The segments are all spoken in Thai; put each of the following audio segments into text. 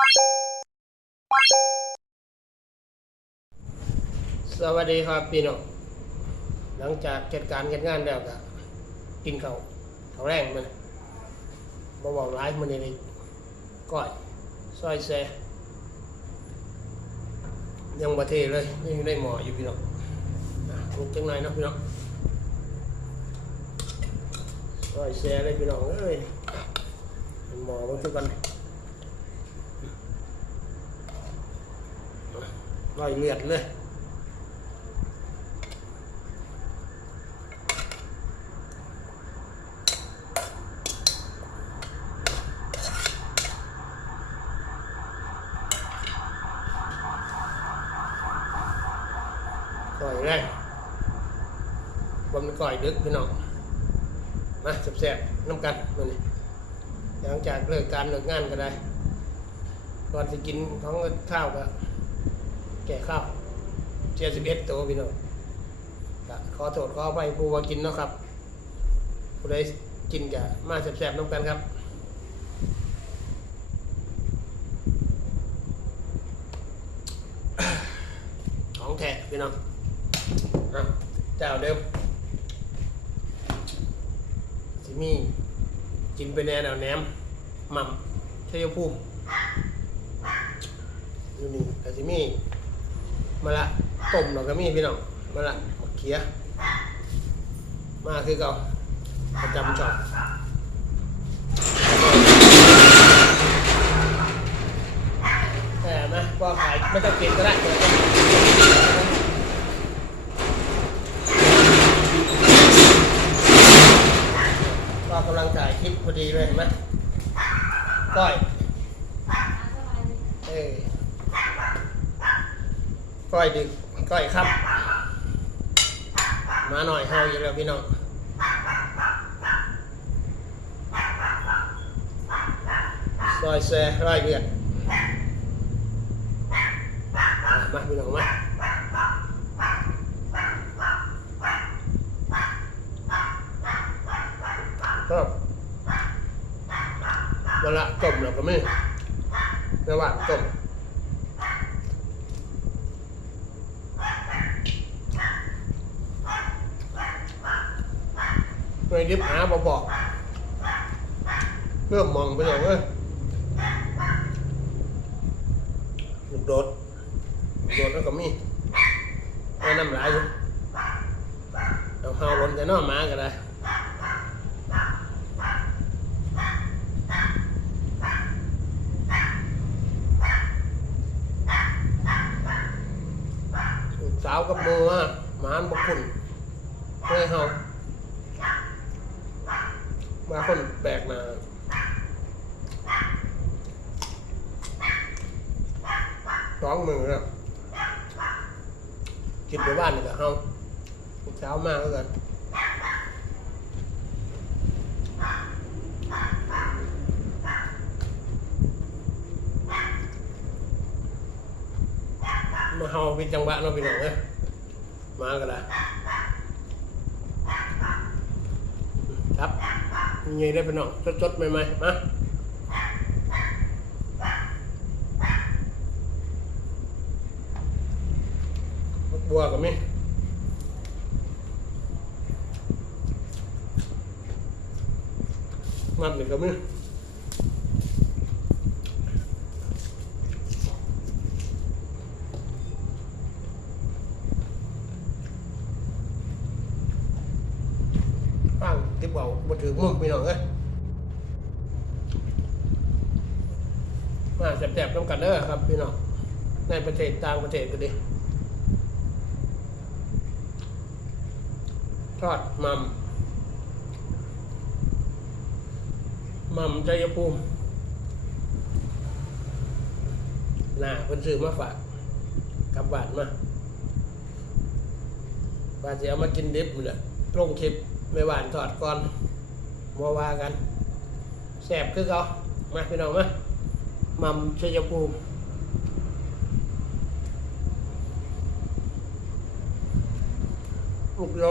สวัสดีครับพี่น้องหลังจากเกิดการเกิดงานแล้วก็กินเขาวข้าแรงมันบ่บอกร้ายมันเลยก้อยซอยแซ่ยังบ่เทเลยยังได้หมออยู่พี่น้องลุกจังหน่อยเนะพี่น้องซอยแซ่เลยพี่น้องเอ้ยหมอมันคือกัน ร้อยเลือดเลยก่อยแรกบนก่อยดึกพี่น้อง มาแซ่บๆน้ำกันมานี่หลังจากเลิกการเลิกงานก็ได้ ก่อนจะกินของข้าวก็ แก่ข้าวเจ็ดสิบเอ็ดตัวพี่น้องก็ขอโทษขอไปผู้ว่ากินเนาะครับผู้ใดกินกะมาแสบๆน้ำกันครับ ของแท้พี่น้องอะเจ้าเดิมสิมีกินไปแน่แนวแหนมหม่ำชัยภูมิอยู่นี่ก็สิมีมาละต้มเรา ก็มีพี่น้องมาละมะเขียมาคือเก่าประจำชอบแต่นะว่าขายไม่ต้องกินก็ได้เดี๋ยวจะก็กำลังถ่ายคลิปพอดีเลยเห็นไหมก้อยเออก้อยดึก ก้อยครับ มาหน่อยเฮาอยู่แล้วพี่น้องซอยแซ่ร้อยเดือดมาพี่น้องมาครับเวลาต้มเราก็ไม่ระหว่างต้ม ไม่ดิบหาบอบอกเริ่มมองไปอย่างเอ้ยลูกโดดโดดแล้วก็มีไอ้น้ำลายอยู่เอาเฮาลนจะนอหมาก็ได้สาวกับมือว่าหมานบกคุณเลยเฮามาคนแบกหนา สองมือนะกินไปบ้านกับเฮาลูกสาวมาแล้วกันมาเฮาเป็นจังหวะเนาะพี่น้องเอ้ยมากันละครับยังไงได้พี่น้องสดๆใหม่ๆมา วกับมีมันนี่กับมีฟังที่เบาบ่ถือมุกพี่น้องเอ้ยมาแซ่บๆน้ำกันเด้อครับพี่น้องในประเทศต่างประเทศก็ดี ทอดมัมมัมชัยภูมิน่าเพิ่นซื้อมาฝากกลับบ้านมาบาดจะเอามากินดิบนี่แหละลงคลิปไม่หวานทอดก่อนมาว่ากันแซ่บคือเขามาพี่น้องมามัมชัยภูมิลูกโย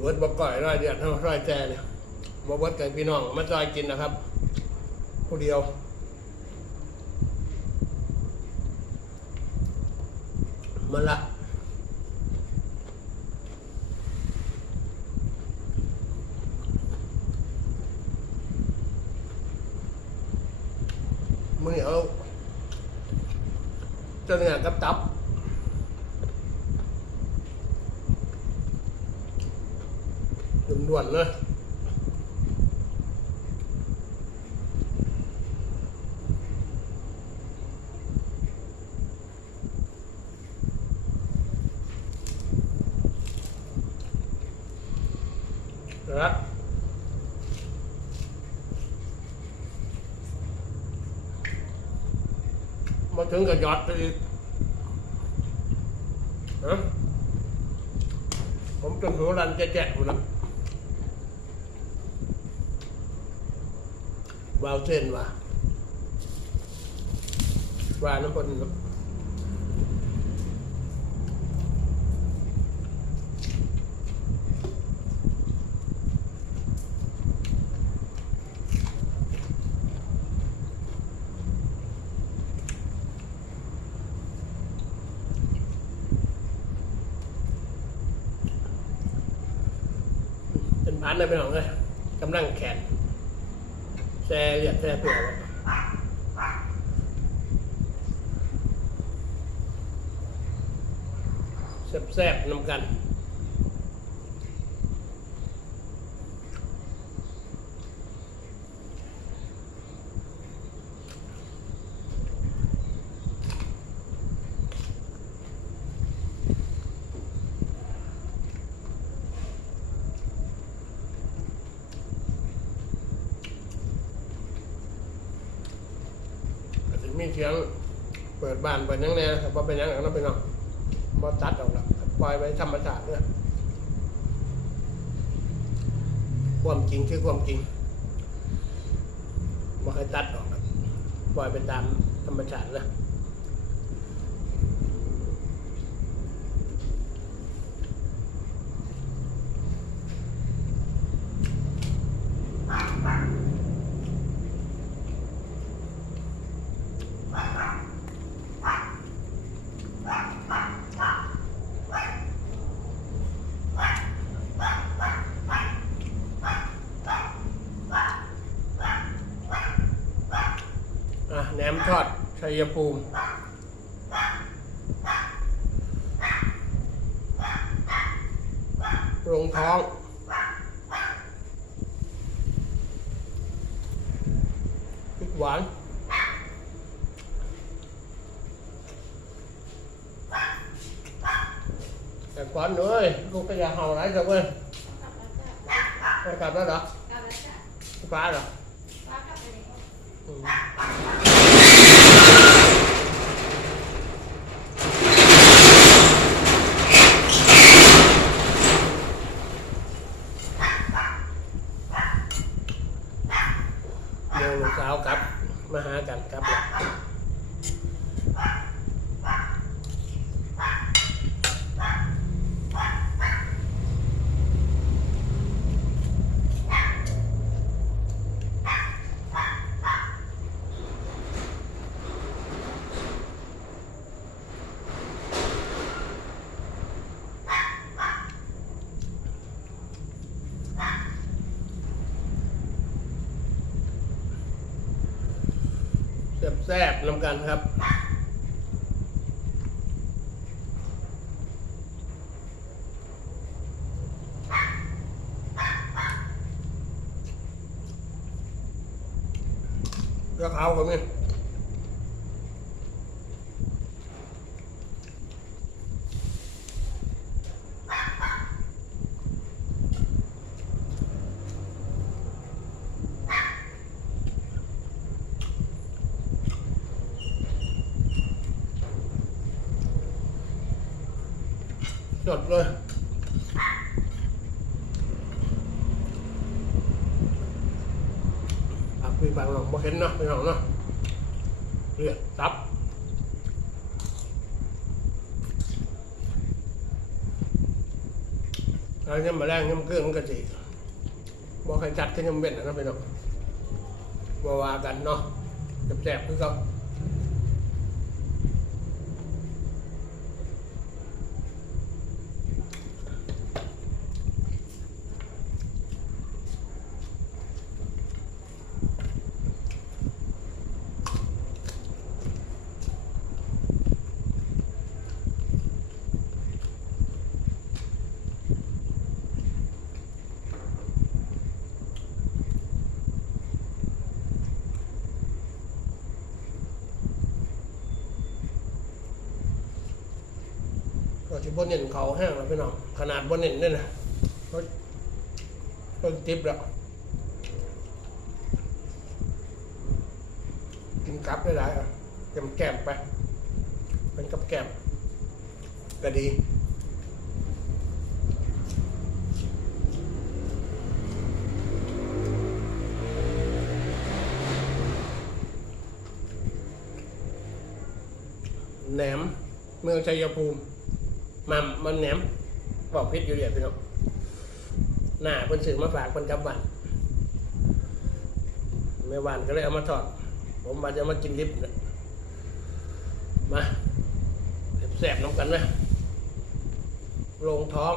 นเบิดบอกก่อยร้อยเดือดเท่าร้อยแจเนี่ยบอกเบิดกับพี่น้องมาจอยกินนะครับผู้เดียว มาละมือเอาเจ้าเนื้อกับตับ ด่วนๆเลยนะมา ถึงกับยอดไปอีกนะผมจนหัวรันแจ๊ะหมดละวาวเส้นว่ะว่าน้ำปนานพันเลยไปหน่องเลยกำลังแขนแซ่เลียดแซ่เปลือกแซ่บๆนำกัน ก็ถึงมีเสียง เปิดบ้านเปิดหยังแน่ครับว่าเป็นยังไงนเนาะพี่น้องมาตัดออกแล้วปล่อยไว้ธรรมชาติเนี่ยความจริงคือความจริงม่เคยตัดออกปล่อยไปตามธรรมชาตินะอะแหนมทอดชั ยภูมิโรงท้องพริกหวานแต่ก่อนเลยลูกก็อย่าเห่าไรสักเว้ยไปกลับแล้วเหรอฟ้าเหรออืมโมงลูกสาวกลับ มาหากันกลับแล้ว แซ่บๆนำกันครับ สดเลยผักพี่บางหลังบ่เห็นเนาะพี่น้องเนาะเรียกตับแล้วยังมาแรงยังเครื่องมันก็สิบ่ใครจัดขึ้นยังเบ็ดนะพี่น้องบ่ว่ากันเนาะแสบๆคือเขา สิบ่เน้นเขาแห้งแล้วพี่น้องขนาดบ่เน้นเนี่ยนะก็ก็ติบแล้วกินกับได้หลายอะแกมแกมไปเป็นกับแกมก็ดีแหนมเมืองชัยภูมิ มามันแหนมบอกพิษอยู่เดียวพี่น้องหน้าคนสื่อมาฝากคนกับบ้านแม่บ้านก็เลยเอามาทอด ผมมาจะมากินลิบนี่ยมาแสบน้ำกันนะลงท้อง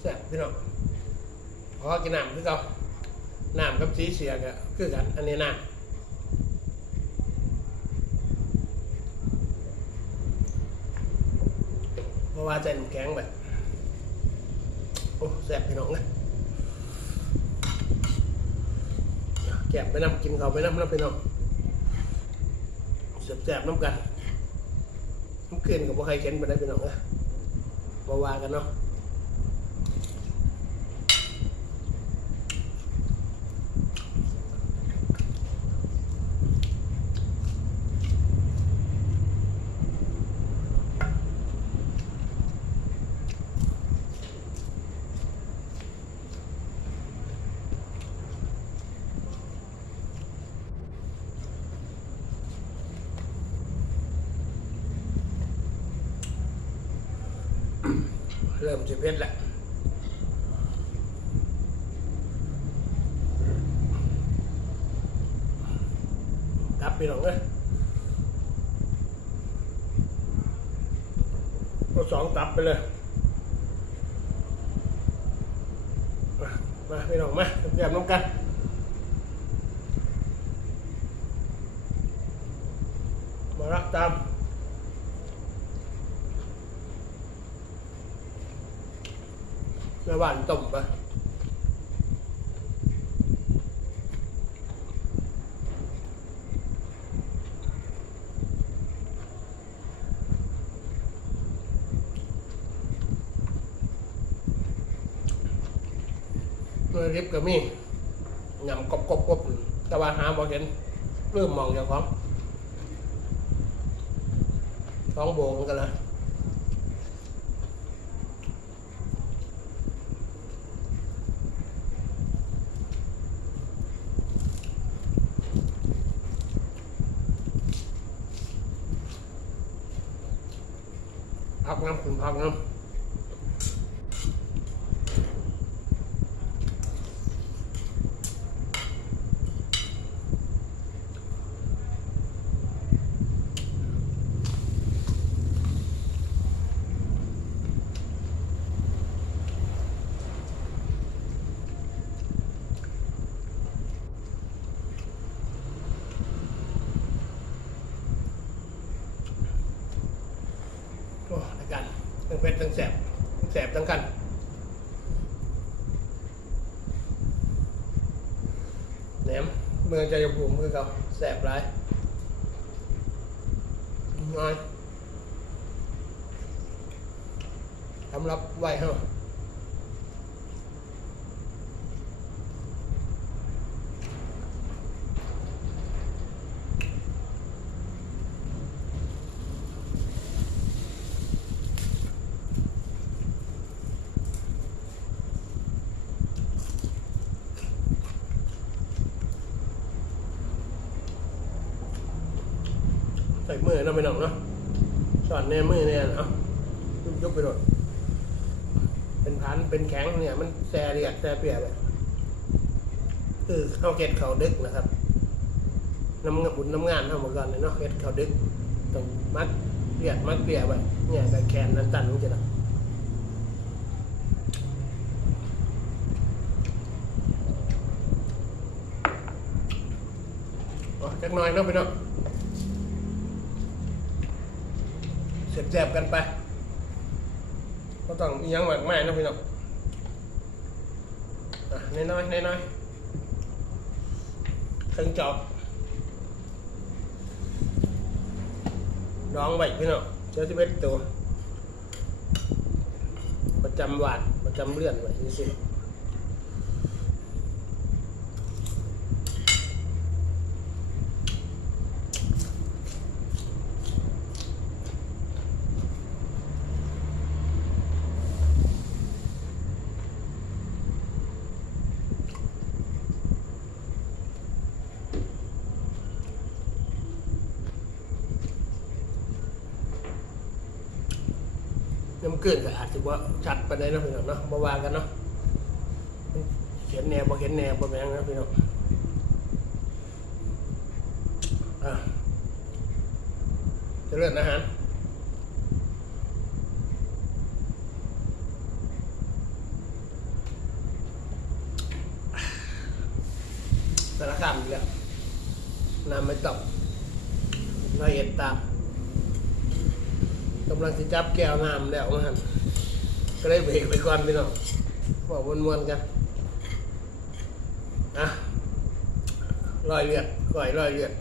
แซ่บพี่น้องขอกินน้ำคือเก่าน้ำกับสีเสี ยก็คือกันอันนี้น้ำเพราะว่าใจน้ำแข็งแบบโอ้แซ่บพี่น้องนะแกะไปน้ำกินเขาไปน้ำน้ำพี่น้องแซ่บๆน้ำกันน้ำเกลือนกับว่าใครเข็นไปได้พี่น้องนะมาวากันเนาะ กลับไปหน่องเลยก็สองตับไปเลยมามาพี่น้องมาเตรียมน้ำกันมารับตามแม่บ้านต้มปะือริบก็มีหยำกบกบกบแต่ว่าหาบ่เห็นเริ่มมองอย่างของท้องโบงกันลยพักน้ำคุณพักน้ำโอ้ในกัน ทั้งเผ็ดทั้งแสบทั้งแสบทั้งกันแหนมเมืองใจยภูมิคือเขาแสบร้ายน้อยสำหรับไหวเฮา ใส่มือเนาะพี่น้องเนาะสอนแน่มือเนี่ยเนาะยุบยุบไปโดดเป็น พันเป็นแข็งเนี่ย มันแซ่เรียดแซ่เปียกเลยคือเข้าเก็ดเขาดึกนะครับน้ำบุญน้ำงานเท่าเมื่อก่อนเลยเนาะเก็ดเขาดึกต้องมัดเรียดมัดเปียกแบบเนี่ยแบบแขนนั้นตันมันจะนะจักหน่อยเนาะพี่น้องเสียบกันไป ต้องยังหมากม้เนาะพี่น้องอะน้อยน้อยเครื่องจอบร้องใบพี่น้องเจ้าที่เบ็ดตัว ประจำวันประจำเลื่อนไว้ที่สิ เกลือนก็อาจจะว่าชัดไปได้นะพี่น้องเนาะมาวางกันเนาะเขียนแนวบ่เขียนแนวบ่แมงนะพี่น้องอะจะเลื่อนอาหารสารคามอีกแล้วนำไม่ตกละเอียดตาม กำลังจะจับแก้วน้ำแล้วนะฮะก็ได้เบรกไปก่อนพี่น้องบอกมวนๆกันอะรอยเลือดก่อยรอยเลือด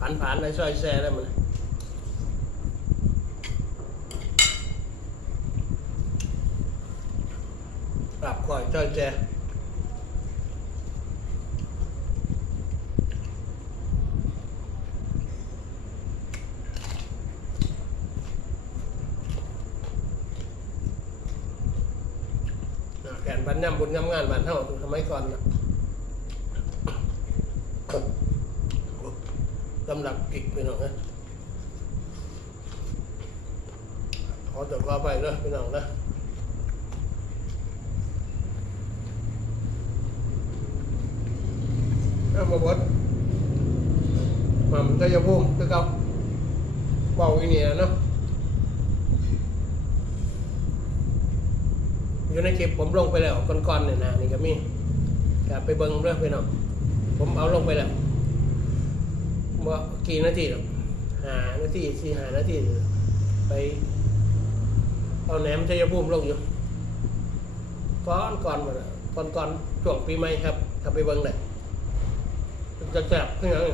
ผ่านผ่านๆในซอยแซ่ได้มันปรับก่อยซอยแซ่อะแขน บุญย่ำงานบันเท่าสมัยก่อนนะสำหรับกิกพี่น้องนะขอจบก็ไปเลยพี่น้องนะเอามาบดมันก็จะพุ่มคือเก่าเบาอีเนี่ยเนาะ อยู่ในคลิปผมลงไปแล้วก่อนๆเนี่ยนะนี่ก็มีกับไปเบิ้งเรื่องพี่น้องผมเอาลงไปแล้วว่ากี่นาทีหรอกหานาทีสี่หานาทีไปเอาแหนมชัยภูมิลงอยู่ก่อนก่อนมาก่อนก่อนช่วงปีใหม่ครับถ้าไปเบิ่งได้จะแสบขึ้นยัง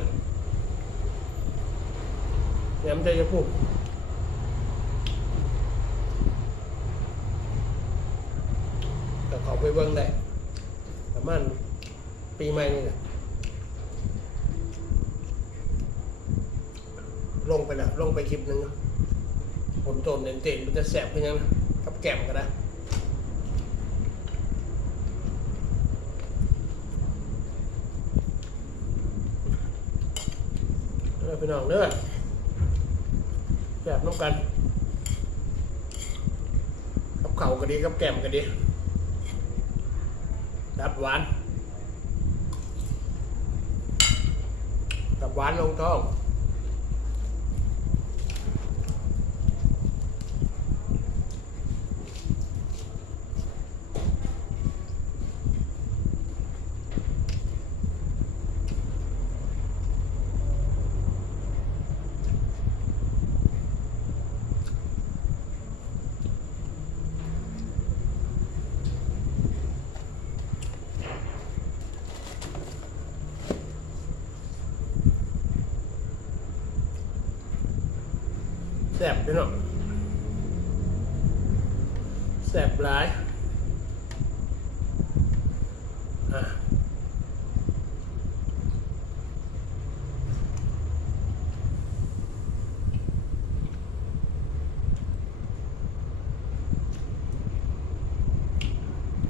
แหนมชัยภูมิก็เขาไปเบิ่งได้ประมาณปีใหม่นี่แหละลงไปแล้วลงไปคลิปหนึ่งผลโจนเด่นๆมันจะแสบขึ้นยังกับแก้มก็ได้เออพี่น้องเด้อแสบน้ำกัน กับเข่าก็ดีกับแก้มก็ดี ดับหวาน ดับหวานลงท้อง แสบพี่น้องแสบหลายอะ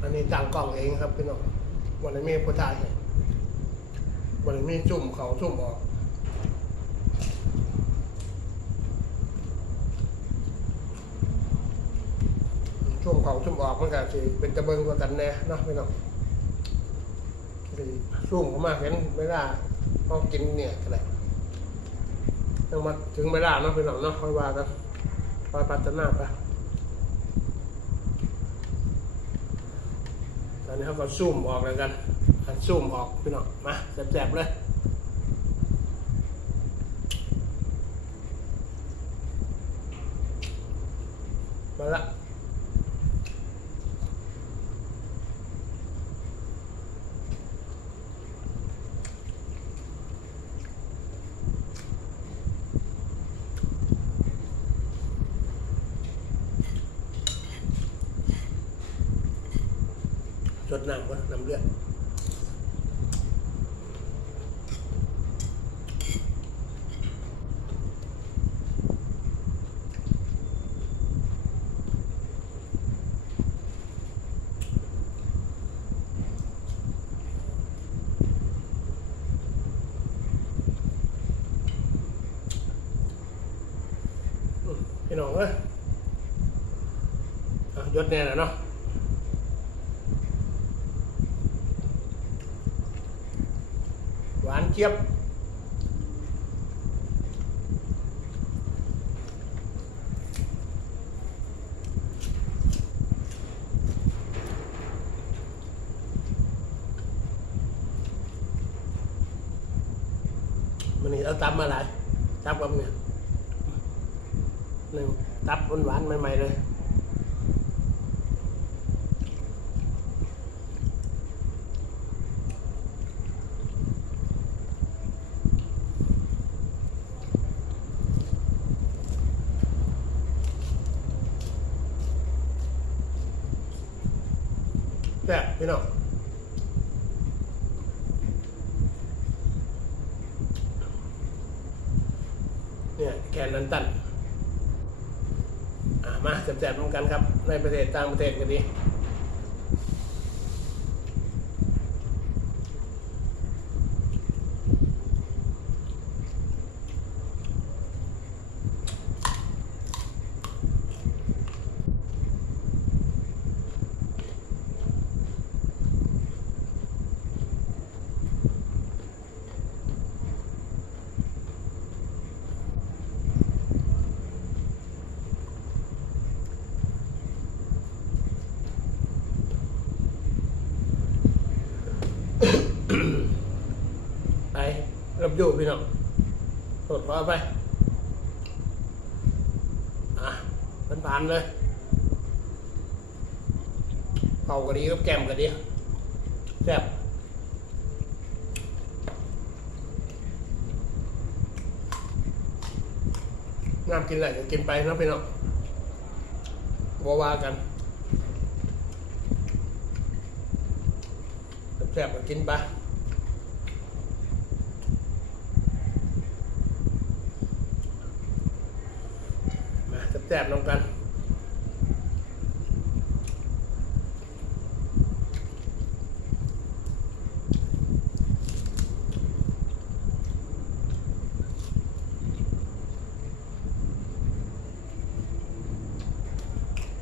อันนี้ต่างกล่องเองครับพี่น้องวันนี้มีผู้ชายวันนี้มีจุ่มเขาจุ่มออก ช่วงของช่วงออกมันก็สิเป็นตะเบิงกว่ากันแน่เนาะพี่น้องสิช่วงเขามาเห็นเวลาเขากินเนี่ยก็ได้ต้องมาถึงเวลาเนาะพี่น้องเนาะค่อยว่ากันค่อยพัฒนาไปตอนนี้เขาก็ซูมออกแล้วกันอันซูมออกพี่น้องมาแสบๆเลย จดน้ำวะน้ำเลือดอืมพี่น้องเอ้ยอะยศแน่แหละเนาะ หวานเจี๊ยบ มันนี่เอาตับมาหลายตับกับเนี่ยหนึ่งตับหวานๆใหม่ๆเลย แซ่บพี่น้องเนี่ยแกนนันตันอะมาแซ่บๆร่วมกันครับ ใน ประเทศต่างประเทศกันดี ไป อยู่พี่น้องกดพอไป อะมันผ่านเลยเป่าก็ดีกับแก้มก็ดีแซ่บน้ำกินอะไรก็กินไปนะพี่น้องว่าว่ากันแซ่บๆก็กินไป มาแซ่บๆลงกัน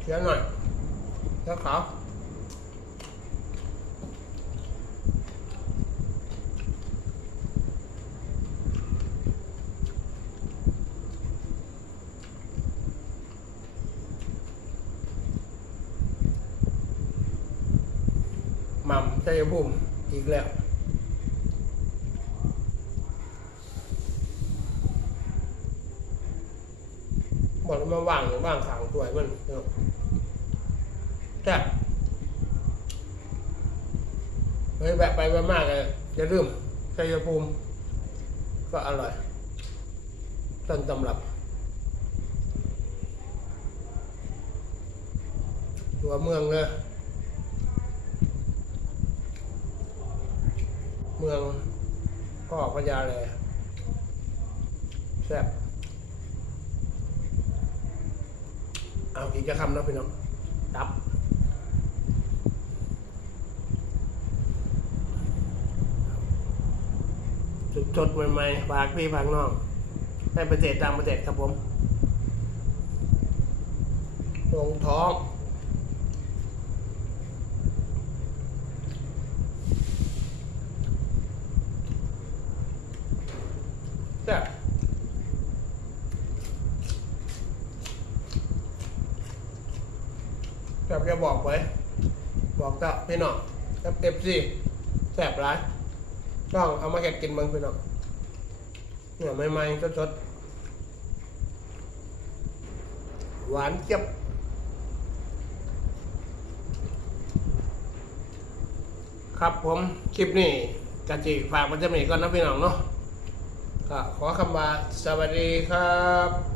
เขียวหน่อยเขียวขาวหม่ำชัยภูมิอีกแล้ว บอกแล้วมาว่างว่างขางสวมันแซ่บเฮ้ยแวะไปมากเลยอย่าลืมชัยภูมิ ก็อร่อยต้นตำรับตัวเมืองเลยเมืองก็อพญาเลยแซ่บ เอาอีกจะคำนะพี่น้องตับสดๆใหม่ๆฝากพี่ฝากน้องในประเทศต่างประเทศครับผมลงท้อง แซ่บ แบบแกบอกไว้ บอกจ้าพี่น้องกับเอฟซีแซ่บร้ายต้องเอามาเก็ดกินมึงพี่น้องเนี่ยใหม่ๆสดๆหวานเจี๊ยบครับผมคลิปนี้กะจิฝากมันจะมีก่อนนะพี่น้องเนาะก็ขอคำว่าสวัสดีครับ